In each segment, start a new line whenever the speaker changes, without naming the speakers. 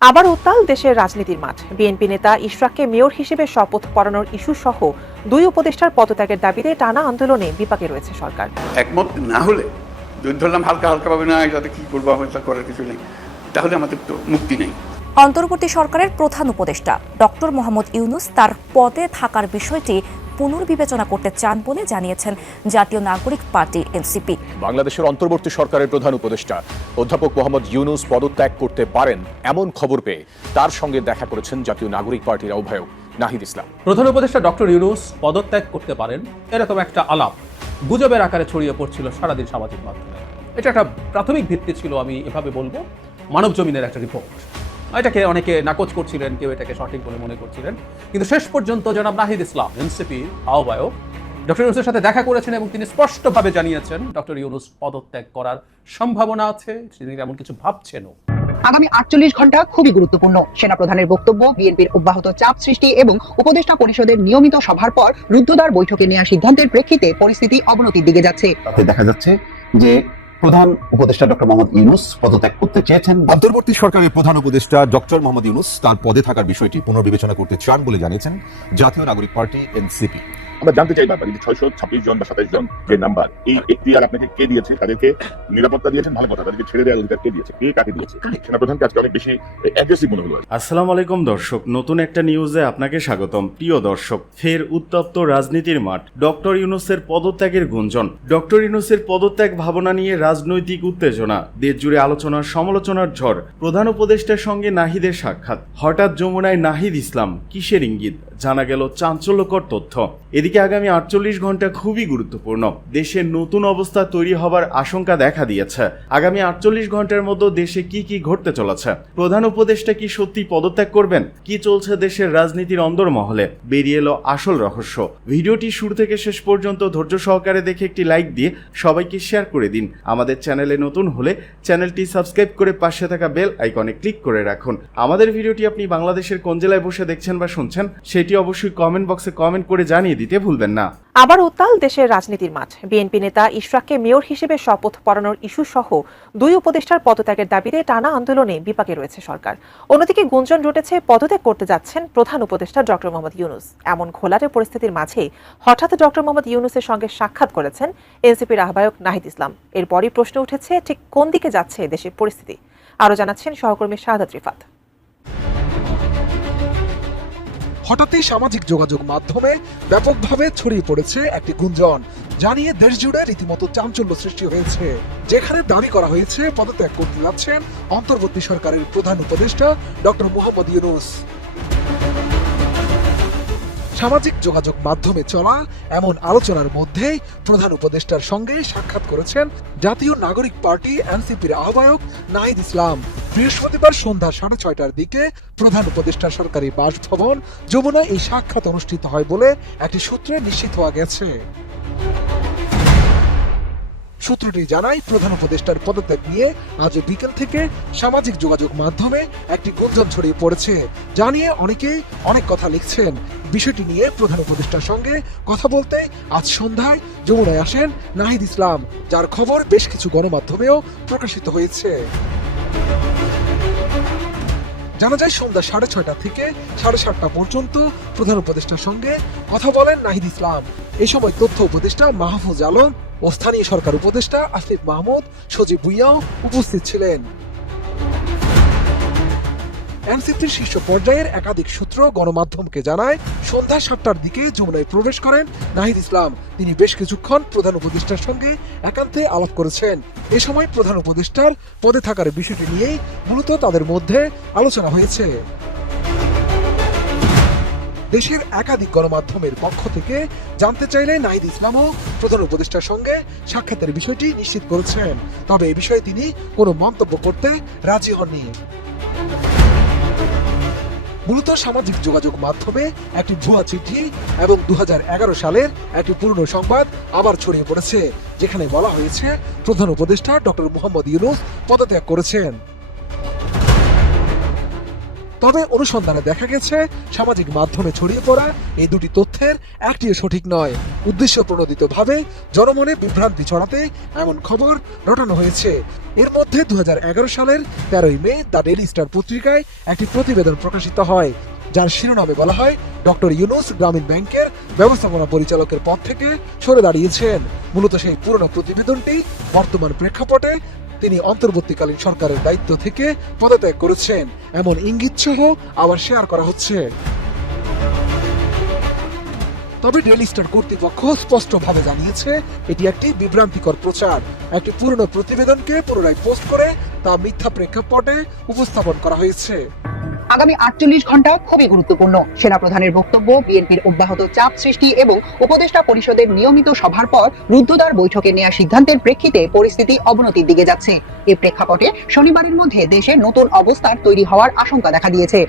আবার উত্তাল দেশের রাজনীতির মাঠ। বিএনপি নেতা ইশরাককে মেয়র হিসেবে শপথ পড়ানোর ইস্যু সহ দুই উপদেষ্টার পদত্যাগের দাবিতে টানা আন্দোলনে বিপাকে রয়েছে সরকার।
একমত না হলে যদি ধরলাম হালকা হালকা ভাবে না যাতে কি করব? আমার করার কিছু নেই। তাহলে আমাদের তো মুক্তি নেই।
অন্তর্বর্তী সরকারের প্রধান উপদেষ্টা ডক্টর মোহাম্মদ ইউনুস তার পদে থাকার বিষয়টি পুনর্বিবেচনা করতে চান বলে জানিয়েছেন জাতীয় নাগরিক পার্টি এনসিপি।
বাংলাদেশের অন্তর্বর্তী সরকারের প্রধান উপদেষ্টা অধ্যাপক মোহাম্মদ ইউনুস পদত্যাগ করতে পারেন এমন খবর পেয়ে তার সঙ্গে দেখা করেছেন জাতীয় নাগরিক পার্টির আহ্বায়ক নাহিদ ইসলাম।
প্রধান উপদেষ্টা ডক্টর ইউনুস পদত্যাগ করতে পারেন এরকম একটা আলাপ গুজবের আকারে ছড়িয়ে পড়ছিল সারাদিন সামাজিক মাধ্যমে। এটা একটা প্রাথমিক ভিত্তি ছিল আমি এভাবে বলব। মানব জমিনের একটা রিপোর্ট। এটাকে অনেকে নাকচ করছিলেন কেউ এটাকে সঠিক বলে মনে করছিলেন। কিন্তু শেষ পর্যন্ত জনাব নাহিদ ইসলাম এনসিপি আহ্বায়ক ডক্টর ইউনুসের সাথে দেখা করেছেন এবং তিনি স্পষ্টভাবে জানিয়েছেন ডক্টর ইউনুস পদত্যাগ করার সম্ভাবনা আছে তিনি এমন কিছু ভাবছেনও।
আগামী আটচল্লিশ ঘণ্টা খুবই গুরুত্বপূর্ণ। সেনা প্রধানের বক্তব্য বিএনপির অব্যাহত চাপ সৃষ্টি এবং উপদেষ্টা পরিষদের নিয়মিত সভার পর রুদ্ধদ্বার বৈঠকে নেওয়া সিদ্ধান্তের প্রেক্ষিতে পরিস্থিতি অবনতির দিকে যাচ্ছে।
দেখা যাচ্ছে যে প্রধান উপদেষ্টা ডক্টর মোহাম্মদ ইউনুস পদত্যাগ করতে চেয়েছেন।
অন্তর্বর্তী সরকারের প্রধান উপদেষ্টা ডক্টর মোহাম্মদ ইউনুস তার পদে থাকার বিষয়টি পুনর্বিবেচনা করতে চান বলে জানিয়েছেন জাতীয় নাগরিক পার্টি এনসিপি।
আমরা জানতে চাই ব্যাপারে যে ছয়শো ছাব্বিশ জন বা সাতাইশ জন যে নাম্বার এই এখতিয়ার আপনাকে কে দিয়েছে? তাদেরকে নিরাপত্তা দিয়েছেন? ভালো কথা, তাদেরকে ছেড়ে দেওয়ার অধিকার কে দিয়েছে? কে কাকে দিয়েছে? সেনাপ্রধানকে আজকে অনেক বেশি অ্যাগ্রেসিভ মনে হলো
আসসালামু আলাইকুম দর্শক, নতুন একটা নিউজে আপনাকে স্বাগতম। প্রিয় দর্শক, ফের উত্তপ্ত রাজনীতির মাঠ। ডক্টর ইউনুসের পদত্যাগের গুঞ্জন। ডক্টর ইউনুসের পদত্যাগ ভাবনা নিয়ে রাজনৈতিক উত্তেজনা দেশ জুড়ে আলোচনার সমালোচনার ঝড়, প্রধান উপদেষ্টার সঙ্গে নাহিদের সাক্ষাৎ। হঠাৎ যমুনায় নাহিদ ইসলাম কিসের ইঙ্গিত? জানা গেল চাঞ্চল্যকর তথ্য। এদিকে আগামী আটচল্লিশ ঘণ্টা খুবই গুরুত্বপূর্ণ। দেশের নতুন অবস্থা তৈরি হবার আশঙ্কা দেখা দিয়েছে। আগামী আটচল্লিশ ঘণ্টার মধ্যে দেশে কি কি ঘটতে চলেছে? প্রধান উপদেষ্টা কি সত্যি পদত্যাগ করবেন? কি চলছে দেশের রাজনীতির অন্দরমহলে? বেরিয়ে এলো আসল রহস্য। ভিডিওটি শুরু থেকে শেষ পর্যন্ত ধৈর্য সহকারে দেখে একটি লাইক দিয়ে সবাইকে শেয়ার করে দিন। আমাদের চ্যানেলে নতুন হলে চ্যানেলটি সাবস্ক্রাইব করে পাশে থাকা বেল আইকনে ক্লিক করে রাখুন। আমাদের ভিডিওটি আপনি বাংলাদেশের কোন জেলায় বসে দেখছেন বা শুনছেন, সেটি অবশ্যই কমেন্ট বক্সে কমেন্ট করে জানিয়ে দিতে ভুলবেন না।
আবার উত্তাল দেশের রাজনীতির মাঠ বিএনপি নেতা ইশরাককে মেয়র হিসেবে শপথ পড়ানোর ইস্যু সহ দুই উপদেষ্টার পদত্যাগের দাবিতে টানা আন্দোলনে বিপাকে রয়েছে সরকার। অন্যদিকে গুঞ্জন রটেছে পদত্যাগ করতে যাচ্ছেন প্রধান উপদেষ্টা ডক্টর মোহাম্মদ ইউনুস। এমন ঘোলাটে পরিস্থিতির মাঝে হঠাৎ ডক্টর মোহাম্মদ ইউনুসের সঙ্গে সাক্ষাৎ করেছেন এনসিপির আহ্বায়ক নাহিদ ইসলাম। এরপরই প্রশ্ন উঠেছে, ঠিক কোন দিকে যাচ্ছে দেশের পরিস্থিতি? আরও জানাচ্ছেন সহকর্মী শাহাদাত রিফাত।
হঠাৎই সামাজিক যোগাযোগ মাধ্যমে ব্যাপকভাবে ছড়িয়ে পড়েছে একটি গুঞ্জন জানিয়ে দেশ জুড়ে রীতিমতো চাঞ্চল্য সৃষ্টি হয়েছে। যেখানে দাবি করা হয়েছে, পদত্যাগ করতে যাচ্ছেন অন্তর্বর্তী সরকারের প্রধান উপদেষ্টা ডক্টর মোহাম্মদ ইউনুস। সামাজিক যোগাযোগ মাধ্যমে চলা এমন আলোচনার মধ্যেই প্রধান উপদেষ্টার সঙ্গে সাক্ষাৎ করেছেন জাতীয় নাগরিক পার্টি এনসিপির আহ্বায়ক নাহিদ ইসলাম। বৃহস্পতিবার সন্ধ্যা সাড়ে ছয়টার দিকে প্রধান উপদেষ্টার সরকারি বাসভবন যমুনায় এই সাক্ষাৎ অনুষ্ঠিত হয় বলে একটি সূত্রে নিশ্চিত হওয়া গেছে। সূত্রটি জানায়, প্রধান উপদেষ্টার পদত্যাগ নিয়ে আজ বিকেল থেকে সামাজিক যোগাযোগ মাধ্যমে একটি গুঞ্জন ছড়িয়ে পড়েছে। জানিয়ে অনেকেই অনেক কথা লিখছেন। বিষয়টি নিয়ে প্রধান উপদেষ্টার সঙ্গে কথা বলতে আজ সন্ধ্যায় যমুনায় আসেন নাহিদ ইসলাম, যার খবর বেশ কিছু গণমাধ্যমেও প্রকাশিত হয়েছে। জানা যায় সন্ধ্যা সাড়ে ছয়টা থেকে সাড়ে সাতটা পর্যন্ত প্রধান উপদেষ্টার সঙ্গে কথা বলেন নাহিদ ইসলাম। এই সময় তথ্য উপদেষ্টা মাহফুজ আলম ও স্থানীয় সরকার উপদেষ্টা আসিফ মাহমুদ, সজীব ভুইয়াও উপস্থিত ছিলেন। এনসিপির শীর্ষ পর্যায়ের একাধিক সূত্র গণমাধ্যমকে জানায়, সন্ধ্যা সাতটার দিকে যমুনায় প্রবেশ করেন নাহিদ ইসলাম। তিনি বেশ কিছুক্ষণ প্রধান উপদেষ্টার সঙ্গে একান্তে আলাপ করেছেন। এ সময় প্রধান উপদেষ্টার পদে থাকার বিষয়টি নিয়েই মূলত তাদের মধ্যে আলোচনা হয়েছে। দেশের একাধিক গণমাধ্যমের পক্ষ থেকে জানতে চাইলে নাহিদ ইসলামও প্রধান উপদেষ্টার সঙ্গে সাক্ষাতের বিষয়টি নিশ্চিত করেছেন। তবে এ বিষয়ে তিনি কোনো মন্তব্য করতে রাজি হননি। মূলত সামাজিক যোগাযোগ মাধ্যমে একটি ভুয়া চিঠি এবং দু হাজার এগারো সালের একটি পুরনো সংবাদ আবার ছড়িয়ে পড়েছে, যেখানে বলা হয়েছে প্রধান উপদেষ্টা ডক্টর মোহাম্মদ ইউনুস পদত্যাগ করেছেন। তবে অনুসন্ধানে দেখা গেছে, সামাজিক মাধ্যমে ছড়িয়ে পড়া এই দুটি তথ্যের একটিও সঠিক নয়। উদ্দেশ্য প্রণোদিতভাবে জনমনে বিভ্রান্তি ছড়াতে এমন খবর রটানো হয়েছে। এর মধ্যে দুই হাজার এগারো সালের তেরোই মে দ্য ডেলি স্টার পত্রিকায় একটি প্রতিবেদন প্রকাশিত হয়, যার শিরোনামে বলা হয়, ডক্টর ইউনুস গ্রামীণ ব্যাংকের ব্যবস্থাপনা পরিচালকের পদ থেকে সরে দাঁড়িয়েছেন। মূলত সেই পুরনো প্রতিবেদনটি বর্তমান প্রেক্ষাপটে তিনি অন্তর্বর্তীকালীন সরকারের দায়িত্ব থেকে পদত্যাগ করেছেন। এমন ইঙ্গিত সহ আবার শেয়ার করা হচ্ছে। তবে ডেলি স্টার কর্তৃপক্ষ স্পষ্টভাবে জানিয়েছে, এটি একটি বিভ্রান্তিকর প্রচার। একটি পুরনো প্রতিবেদনকে পুনরায় পোস্ট করে তা মিথ্যা প্রেক্ষাপটে উপস্থাপন করা হয়েছে।
আগামী আটচল্লিশ ঘণ্টা খুবই গুরুত্বপূর্ণ। সেনাপ্রধানের বক্তব্য, বিএনপির অব্যাহত চাপ সৃষ্টি এবং উপদেষ্টা পরিষদের নিয়মিত সভার পর রুদ্ধদ্বার বৈঠকে নেওয়া সিদ্ধান্তের প্রেক্ষিতে পরিস্থিতি অবনতির দিকে যাচ্ছে। এ প্রেক্ষাপটে শনিবারের মধ্যে দেশে নতুন অবস্থার তৈরি হওয়ার আশঙ্কা দেখা দিয়েছে।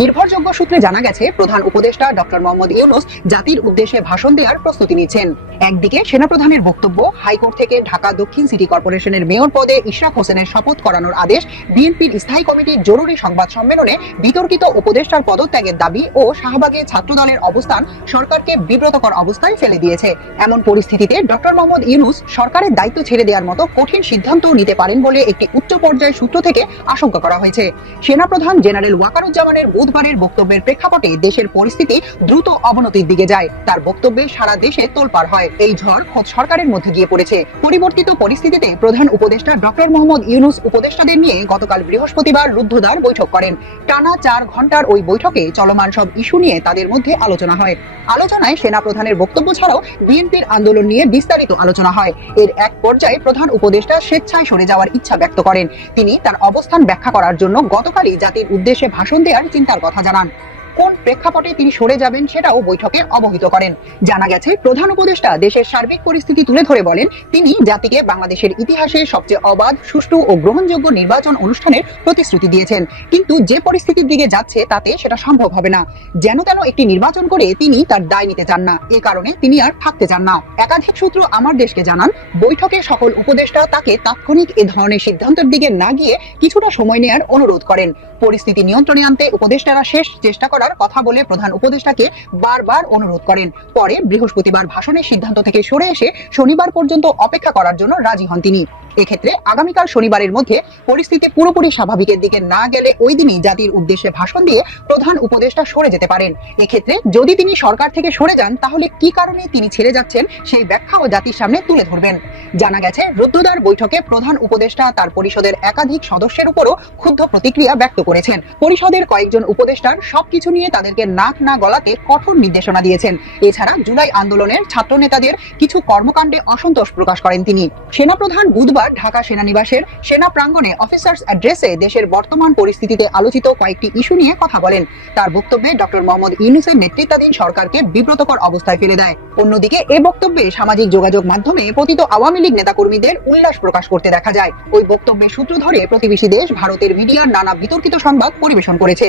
নির্ভরযোগ্য সূত্রে জানা গেছে, প্রধান উপদেষ্টা ডক্টর মোহাম্মদ ইউনুস জাতির উদ্দেশ্যে ভাষণ দেওয়ার প্রস্তুতি নিচ্ছেন। একদিকে সেনাপ্রধানের বক্তব্য, হাইকোর্ট থেকে ঢাকা দক্ষিণ সিটি কর্পোরেশনের মেয়র পদে ইশরাক হোসেনের শপথ করানোর আদেশ, বিএনপির স্থায়ী কমিটির জরুরি সংবাদ সম্মেলনে বিতর্কিত উপদেষ্টার পদত্যাগের দাবি ও শাহবাগে ছাত্রদলের অবস্থান সরকারকে বিব্রতকর অবস্থায় ফেলে দিয়েছে। এমন পরিস্থিতিতে ডক্টর মোহাম্মদ ইউনুস সরকারের দায়িত্ব ছেড়ে দেওয়ার মতো কঠিন সিদ্ধান্ত নিতে পারেন বলে একটি উচ্চ পর্যায়ের সূত্র থেকে আশঙ্কা করা হয়েছে। সেনাপ্রধান জেনারেল ওয়াকারুজ্জামানের বুধবারের বক্তব্যের প্রেক্ষাপটে দেশের পরিস্থিতি দ্রুত অবনতির দিকে যায়। তার বক্তব্যে সারা দেশে তোলপাড় হয়। এই ঝড় খোদ সরকারের মধ্যে গিয়ে পড়েছে। পরিবর্তিত পরিস্থিতিতে প্রধান উপদেষ্টা ডক্টর মোহাম্মদ ইউনুস উপদেষ্টাদের নিয়ে গতকাল বৃহস্পতিবার রুদ্ধদ্বার বৈঠক করেন। টানা চার ঘণ্টার ওই বৈঠকে চলমান সব ইস্যু নিয়ে তাদের মধ্যে আলোচনা হয়। আলোচনায় সেনা প্রধানের বক্তব্য ছাড়াও বিএনপির আন্দোলন নিয়ে বিস্তারিত আলোচনা হয়। এর এক পর্যায়ে প্রধান উপদেষ্টা স্বেচ্ছায় সরে যাওয়ার ইচ্ছা ব্যক্ত করেন। তিনি তার অবস্থান ব্যাখ্যা করার জন্য গতকালই জাতির উদ্দেশ্যে ভাষণ দেওয়ার চিন্তার কথা জানান। কোন প্রেক্ষাপটে তিনি সরে যাবেন সেটাও বৈঠকে অবহিত করেন। জানা গেছে, প্রধান উপদেষ্টা দেশের সার্বিক পরিস্থিতি তুলে ধরে বলেন, তিনি জাতিকে বাংলাদেশের ইতিহাসে সবচেয়ে অবাধ, সুষ্ঠু ও গ্রহণযোগ্য নির্বাচন অনুষ্ঠানের প্রতিশ্রুতি দিয়েছেন। কিন্তু যে পরিস্থিতির দিকে যাচ্ছে তাতে সেটা সম্ভব হবে না। যেন তেন একটি নির্বাচন করে তিনি তার দায় নিতে চান না। এ কারণে তিনি আর থাকতে চান না। একাধিক সূত্র আমার দেশকে জানান, বৈঠকে সকল উপদেষ্টা তাকে তাৎক্ষণিক এ ধরনের সিদ্ধান্তের দিকে না গিয়ে কিছুটা সময় নেয়ার অনুরোধ করেন। পরিস্থিতি নিয়ন্ত্রণে আনতে উপদেষ্টারা শেষ চেষ্টা করার কথা বলে প্রধান উপদেষ্টাকে বারবার অনুরোধ করেন। পরে বৃহস্পতিবার ভাষণের সিদ্ধান্ত থেকে সরে এসে শনিবার পর্যন্ত অপেক্ষা করার জন্য রাজি হন তিনি। এক্ষেত্রে আগামীকাল শনিবারের মধ্যে পরিস্থিতি পুরোপুরি স্বাভাবিকের দিকে না গেলে ওই দিনই জাতির উদ্দেশ্যে ভাষণ দিয়ে প্রধান উপদেষ্টা সরে যেতে পারেন। এক্ষেত্রে যদি তিনি সরকার থেকে সরে যান, তাহলে কি কারণে তিনি ছেড়ে যাচ্ছেন সেই ব্যাখ্যাও জাতির সামনে তুলে ধরবেন। জানা গেছে, রুদ্রদ্বার বৈঠকে প্রধান উপদেষ্টা তার পরিষদের একাধিক সদস্যের উপরও ক্ষুব্ধ প্রতিক্রিয়া ব্যক্ত করেছেন। পরিষদের কয়েকজন উপদেষ্টার সবকিছু নিয়ে তাদেরকে নাক না গলাতে কঠোর নির্দেশনা দিয়েছেন। এছাড়া জুলাই আন্দোলনের ছাত্র নেতাদের কিছু কর্মকাণ্ডে অসন্তোষ প্রকাশ করেন তিনি। সেনাপ্রধান বুধবার ঢাকা সেনানিবাসের সেনা প্রাঙ্গণে অফিসার্স অ্যাড্রেসে দেশের বর্তমান পরিস্থিতিতে আলোচিত কয়েকটি ইস্যু নিয়ে কথা বলেন। তার বক্তব্যে ডক্টর মোহাম্মদ ইউনুসের নেতৃত্বাধীন সরকারকে বিব্রতকর অবস্থায় ফেলে দেয়। অন্যদিকে এ বক্তব্যে সামাজিক যোগাযোগ মাধ্যমে পতিত আওয়ামী লীগ নেতাকর্মীদের উল্লাস প্রকাশ করতে দেখা যায়। ওই বক্তব্যের সূত্র ধরে প্রতিবেশী দেশ ভারতের মিডিয়ার নানা বিতর্কিত সংবাদ পরিবেশন করেছে।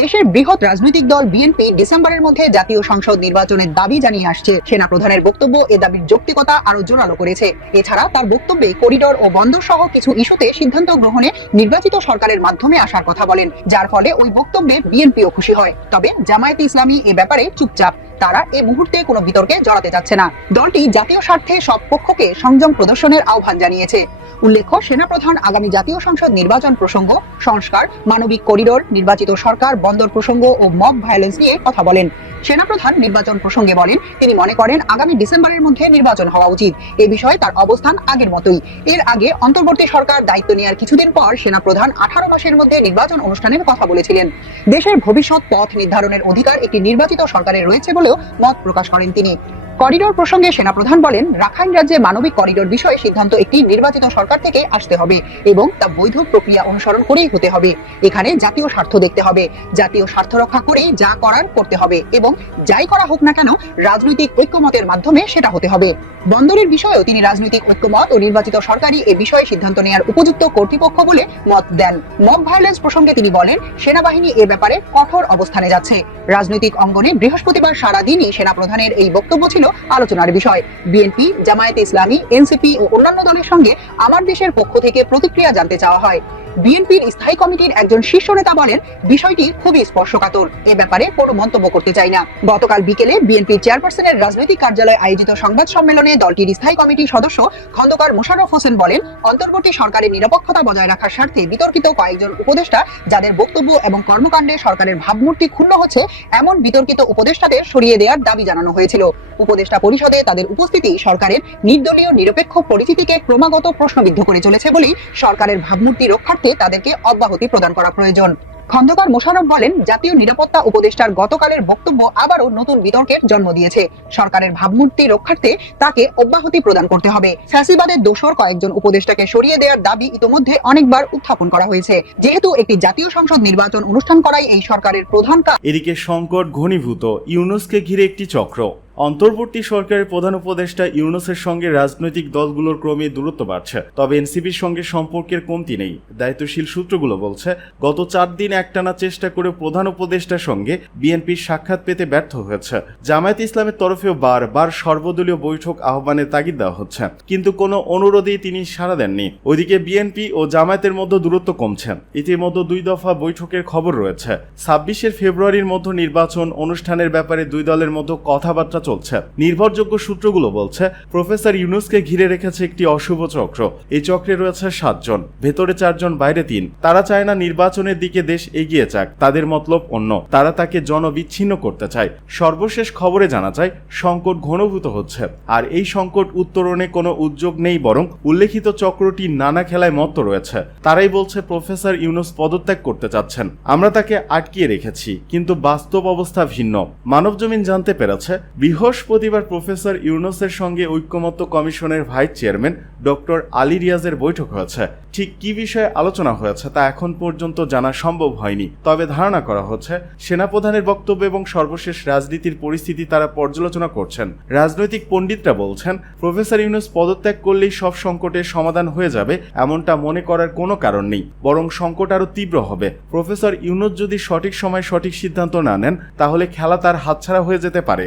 দেশের বৃহৎ রাজনৈতিক দল বিএনপি ডিসেম্বরের মধ্যে জাতীয় সংসদ নির্বাচনের দাবি জানিয়ে আসছে। সেনা প্রধানের বক্তব্য এ দাবির যৌক্তিকতা আরও জোরালো করেছে। এছাড়া তার বক্তব্যে করিডোর ও বন্দর সহ কিছু ইস্যুতে সিদ্ধান্ত গ্রহণে নির্বাচিত সরকারের মাধ্যমে আসার কথা বলেন, যার ফলে ওই বক্তব্যে বিএনপিও খুশি হয়। তবে জামায়াতে ইসলামী এ ব্যাপারে চুপচাপ। তারা এ মুহূর্তে কোনো বিতর্কে জড়াতে যাচ্ছে না। দলটি জাতীয় স্বার্থে সব পক্ষকে সংযম প্রদর্শনের আহ্বান জানিয়েছে। উল্লেখ্য, সেনাপ্রধান আগামী জাতীয় সংসদ নির্বাচন প্রসঙ্গ, সংস্কার, মানবিক করিডোর, নির্বাচিত সরকার, বন্দর প্রসঙ্গ ও মব ভায়োলেন্স নিয়ে কথা বলেন। সেনাপ্রধান নির্বাচন প্রসঙ্গে বলেন, তিনি মনে করেন আগামী ডিসেম্বরের মধ্যে নির্বাচন হওয়া উচিত। এ বিষয়ে তার অবস্থান আগের মতোই। এর আগে অন্তর্বর্তী সরকার দায়িত্ব নেওয়ার কিছুদিন পর সেনাপ্রধান আঠারো মাসের মধ্যে নির্বাচন অনুষ্ঠানের কথা বলেছিলেন। দেশের ভবিষ্যৎ পথ নির্ধারণের অধিকার একটি নির্বাচিত সরকারের রয়েছে বলেও মত প্রকাশ করেন তিনি। করিডোর প্রসঙ্গে সেনাপ্রধান বলেন, রাখাইন রাজ্যে মানবিক করিডোর বিষয়ে সিদ্ধান্ত একটি নির্বাচিত সরকার থেকে আসতে হবে এবং তা বৈধ প্রক্রিয়া অনুসরণ করেই হতে হবে। এখানে জাতীয় স্বার্থ দেখতে হবে, জাতীয় স্বার্থ রক্ষা করেই যা করার করতে হবে এবং যাই করা হোক না কেন, রাজনৈতিক ঐক্যমতের মাধ্যমে সেটা হতে হবে। বন্দরের বিষয়েও তিনি রাজনৈতিক ঐক্যমত ও নির্বাচিত সরকারি এ বিষয়ে সিদ্ধান্ত নেওয়ার উপযুক্ত কর্তৃপক্ষ বলে মত দেন। মব ভায়োলেন্স প্রসঙ্গে তিনি বলেন, সেনাবাহিনী এ ব্যাপারে কঠোর অবস্থানে যাচ্ছে। রাজনৈতিক অঙ্গনে বৃহস্পতিবার সারাদিনই সেনাপ্রধানের এই বক্তব্য ছিল আলোচনার বিষয়। বিএনপি, জামায়াতে ইসলামী, এনসিপি ও অন্যান্য দলের সঙ্গে আমার দেশের পক্ষ থেকে প্রতিক্রিয়া জানতে চাওয়া হয়। বিএনপির স্থায়ী কমিটির একজন শীর্ষ নেতা বলেন, বিষয়টি খুবই স্পর্শকাতর। এ ব্যাপারে কোনো মন্তব্য করতে চাই না। গতকাল বিকেলে বিএনপির চেয়ারপারসনের রাজনৈতিক কার্যালয়ে আয়োজিত সংবাদ সম্মেলনে দলটির স্থায়ী কমিটির সদস্য খন্দকার মোশাররফ হোসেন বলেন, অন্তর্বর্তী সরকারের নিরপেক্ষতা বজায় রাখার স্বার্থে বিতর্কিত কয়েকজন উপদেষ্টা যাদের বক্তব্য এবং কর্মকাণ্ডে সরকারের ভাবমূর্তি ক্ষুণ্ণ হচ্ছে, এমন বিতর্কিত উপদেষ্টাদের সরিয়ে দেওয়ার দাবি জানানো হয়েছিল। উপদেষ্টা পরিষদে তাদের উপস্থিতি সরকারের নির্দলীয় নিরপেক্ষ পরিচিতিকে ক্রমাগত প্রশ্নবিদ্ধ করে চলেছে বলেই সরকারের ভাবমূর্তি রক্ষার্থে তাদেরকে অব্যাহতি প্রদান করা প্রয়োজন। খন্দকার মোশাররফ বলেন, জাতীয় নিরাপত্তা উপদেষ্টার গতকালের বক্তব্য আবারও নতুন বিতর্কের জন্ম দিয়েছে। সরকারের ভাবমূর্তি রক্ষার্থে তাকে অব্যাহতি প্রদান করতে হবে। ফ্যাসিবাদের দোষর কয়েকজন উপদেষ্টাকে সরিয়ে দেওয়ার দাবি ইতোমধ্যে অনেকবার উত্থাপন করা হয়েছে। যেহেতু একটি জাতীয় সংসদ নির্বাচন অনুষ্ঠান করাই এই সরকারের প্রধান কাজ।
এদিকে সংকট ঘনীভূত, ইউনুসকে ঘিরে একটি চক্র। অন্তর্বর্তী সরকারের প্রধান উপদেষ্টা ইউনুসের সঙ্গে রাজনৈতিক দলগুলোর ক্রমে দূরত্ব বাড়ছে। তবে এনসিপির সঙ্গে সম্পর্কের কমতি নেই, দায়িত্বশীল সূত্রগুলো বলছে, গত চার দিন একটানা চেষ্টা করে প্রধান উপদেষ্টার সঙ্গে বিএনপির সাক্ষাৎ পেতে ব্যর্থ হয়েছে। জামায়াত ইসলামের তরফেও বারবার সর্বদলীয় বৈঠক আহ্বানের তাগিদ দেওয়া হচ্ছে, কিন্তু কোনো অনুরোধেই তিনি সাড়া দেননি। ওইদিকে বিএনপি ও জামায়াতের মধ্যে দূরত্ব কমছে। ইতিমধ্যে দুই দফা বৈঠকের খবর রয়েছে। ছাব্বিশের ফেব্রুয়ারির মধ্যে নির্বাচন অনুষ্ঠানের ব্যাপারে দুই দলের মধ্যে কথাবার্তা চলছে। নির্ভরযোগ্য সূত্রগুলো বলছে, প্রফেসর ইউনুসকে ঘিরে রেখেছে একটি অশুভ চক্র। এই চক্রে রয়েছে সাতজন, ভেতরে চারজন, বাইরে তিন। তারা চায় না নির্বাচনের দিকে দেশ এগিয়ে যাক, তাদের মতলব অন্য। তারা তাকে জনবিচ্ছিন্ন করতে চায়। সর্বশেষ খবরে জানা যায়, সংকট ঘনীভূত হচ্ছে। আর এই সংকট উত্তরণে কোনো উদ্যোগ নেই বরং উল্লেখিত চক্রটি নানা খেলায় মত রয়েছে। তারাই বলছে, প্রফেসর ইউনুস পদত্যাগ করতে চাচ্ছেন। আমরা তাকে আটকিয়ে রেখেছি, কিন্তু বাস্তব অবস্থা ভিন্ন। মানবজমিন জানতে পেরেছে বৃহস্পতিবার প্রফেসর ইউনুসের সঙ্গে ঐক্যমত্য কমিশনের ভাইস চেয়ারম্যান ডক্টর আলী রিয়াজের বৈঠক হয়েছে। ঠিক কি বিষয়ে আলোচনা হয়েছে তা এখন পর্যন্ত জানা সম্ভব হয়নি। তবে ধারণা করা হচ্ছে, সেনাপ্রধানের বক্তব্য এবং সর্বশেষ রাজনীতির পরিস্থিতি তারা পর্যালোচনা করছেন। রাজনৈতিক পণ্ডিতরা বলছেন, প্রফেসর ইউনুস পদত্যাগ করলেই সব সংকটের সমাধান হয়ে যাবে এমনটা মনে করার কোনো কারণ নেই, বরং সংকট আরও তীব্র হবে। প্রফেসর ইউনুস যদি সঠিক সময় সঠিক সিদ্ধান্ত না নেন, তাহলে খেলা তার হাতছাড়া হয়ে যেতে পারে।